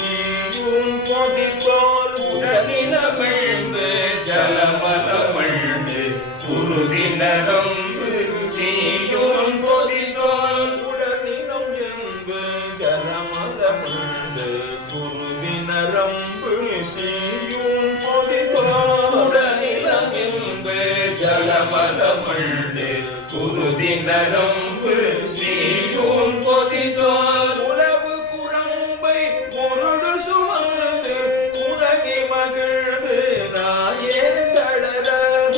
சீயும் பொதித்தோல் உடலினமிழ்ந்து ஜலமலமழ்ந்து குருதினரம்பு சீயும் பொதித்தோல் உடலினம் என்பு ஜலமலமழ்ந்து குருதினரம்பு சீயும் பொதித்தோல் உடலினம் என்பு ஜலமலமழ்ந்து குருதினரம்பு சீயும் பொதித்தோல் உளவு குழம்பை முருடு சுமந்து உலகி மகிழ்ந்து நாயே தளர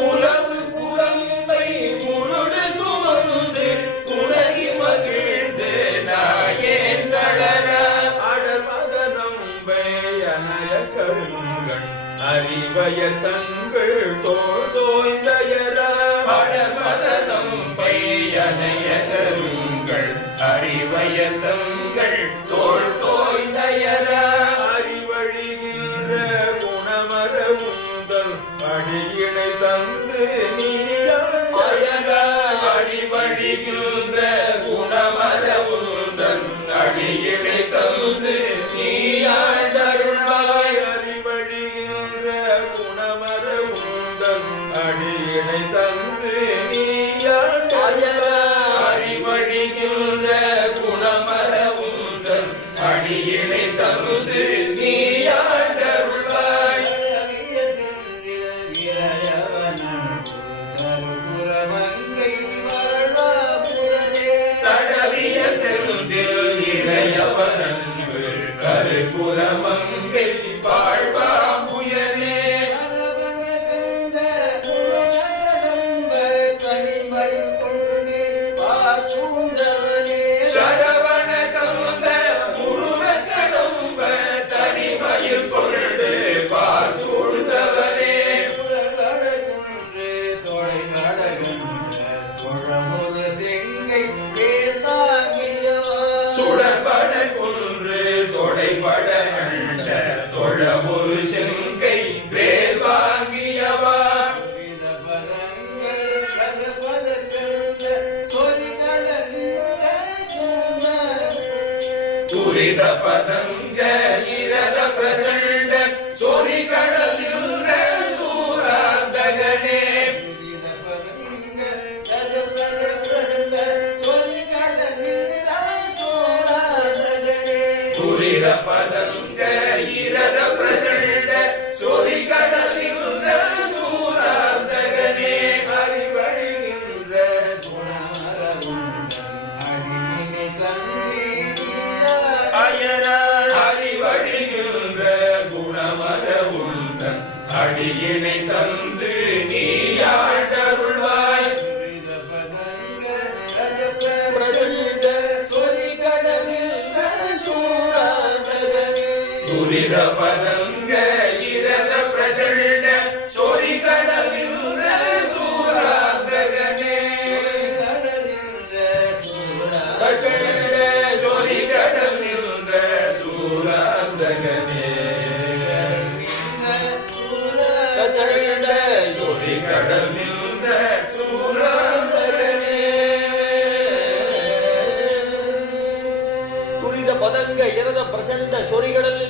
உலவு குரம்பை முருடு சுமந்து துணகி மகிழ்ந்து நாயேன் தளர அடமத நம்பை அனய கருங்கண் அறிவய தங்கள் தோள் தோய்ந்தயர படமதனம் பையனைய கருங்கள் அறிவய தங்கள் தோள் தோய்ந்தயர அறிவழிகின்ற குணமர உந்தல் அடியினை தந்து அடிவழிகின்ற குணமர உந்தன் அடியினை தந்து நீயாண்டருளாய் அறிவழிகின்ற குணமர உந்தல் அடியினை தந்து அறிவழிகின்ற குணமர உந்தன் அடியினை தந்து நீயாண்டருளாய் தடவிய செந்தில் இறையவனன்பு கருகுலமங்கை வாழ்வா புயனே சரவண கந்த முருக கடம்ப தனிமயில் கொண்டு பாசூழ்ந்தவனே சுடர்பட குன்று தொடைபட கண்ட தொழ ஒரு செங்கை வேல் வாங்கியவா துரித பதங்க இரத பிரசண்ட சொரி கடலில் சூராந்தகனே துரித பதங்க இரத பிரசண்ட சொரி கடலில் சூராந்தகனே அறிவழிகின்ற அயனார் அறிவழிகின்ற குணமர உந்தன் அடியினை தந்து நீயாண்டருள்வாய் துரித பதங்க இரத பிரசண்ட சொரி கடலில் சூராந்தகனே சொரி கடலில் சூராந்தகனே சொரி கடலில் சூராந்தகனே துரித பதங்க இரத பிரசண்ட சொரிகளில்